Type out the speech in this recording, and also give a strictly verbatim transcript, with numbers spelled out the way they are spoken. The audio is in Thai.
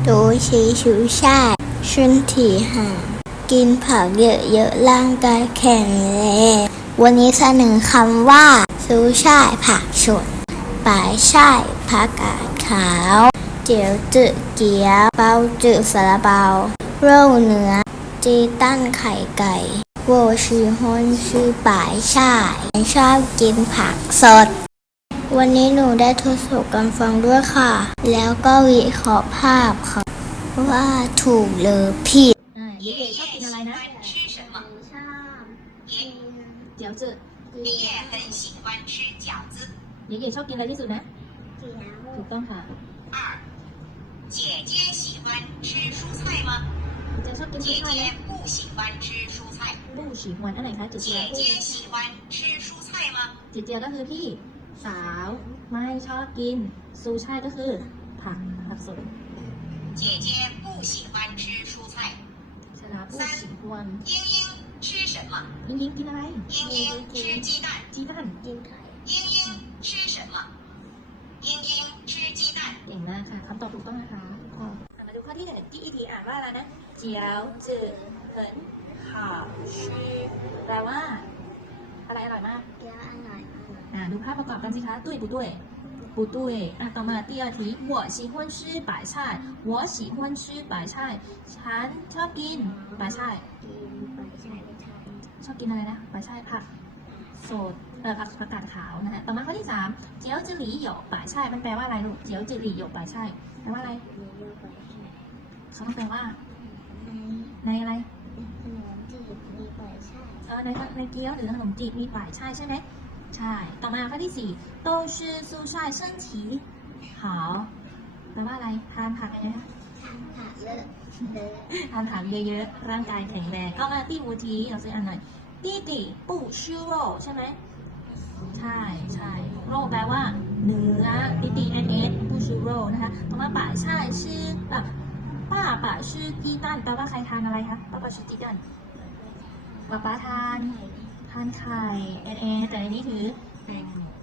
多吃蔬菜，身体好，กินผักเยอะๆร่างกายแข็งแรงวันนี้เสนอคำว่าซูช่ายผักสดป่ายช่ายผักกาดขาวเจียวจืดเกี๊ยวเปาจืดซาลาเปาโร่เนื้อจีตั้นไข่ไก่โวชีฮอนชื่อป่ายช่ายชอบกินผักสดวันนี้หนูได้ทดสอบการฟังด้วยค่ะแล้วก็วิเคราะห์ภาพค่ะว่าถูกหรือผิดเด็กๆชอบกินอะไรนะชอบกินเจียวจืด爷爷很喜欢吃饺子。 เด็กๆชอบกินอะไรที่สุดนะถูกต้องค่ะ二，姐姐喜欢吃蔬菜吗？ จะชอบกิน蔬姐菜ไหม姐不喜欢吃蔬菜。 不喜欢อันไหนคะเจี姐ยว姐喜欢吃蔬菜吗？ เจียวก็คือพี่สาวไม่ชอบกินซูช่ายก็คือผักผักสด姐姐不喜欢吃蔬菜。 ฉลาผู้喜欢英英吃什么？ ยิงยิงกินอะไร英英吃鸡蛋。 鸡蛋กินไข่英英吃什么？英英吃鸡蛋。 เก่งมากค่ะคำตอบถูกต้องนะคะมาดูข้อที่หนึ่งที่อีทีอ่านว่าอะไรนะเจียวจืดเหินข่าวชื่อแปลว่าอะไรอร่อยมากเกี๊ยวอร่อยมากอ่าดูภาพประกอบกันสิคะตุ้ยปูตุ้ยปูตุ้ยอ่ะต่อมา第二题我喜欢吃白菜我喜欢吃白菜ฉันชอบกิน白菜กินใบชายไม่ใช่ชอบกินอะไรนะ白菜ผักสดเออผักผักกาดขาวนะฮะต่อมาข้อที่สามเจียวจือหลี่หยก白菜มันแปลว่าอะไรลูกเจียวจือหลี่หยก白菜แปลว่าอะไรมีเยอะใบชายเขาต้องแปลว่าในในอะไรขนมจีบมีใบชายเออในในเกี๊ยวหรือขนมจีบมีฝ่ายใช่ใช่ไหมใช่ต่อมาข้อที่สี่都是蔬菜身体好แปลว่าอะไรทานผักอะไรนะทานผักเลอะเลอะทานผักเยอะๆร่างกายแข็งแรงเอามาที่อูทีเราซื้ออันหน่อยตีตีปูชูโรใช่ไหมใช่ใช่โรแปลว่าเนื้อตีตีเอเอสปูชูโรนะคะต่อมาป่าใช่ชื่อแบบป้าป่าชื่อกีตันแปลว่าใครทานอะไรคะป้าป่าชื่อกีตันป้าป้าทานทานไข่เอเอแต่อันนี้ถือ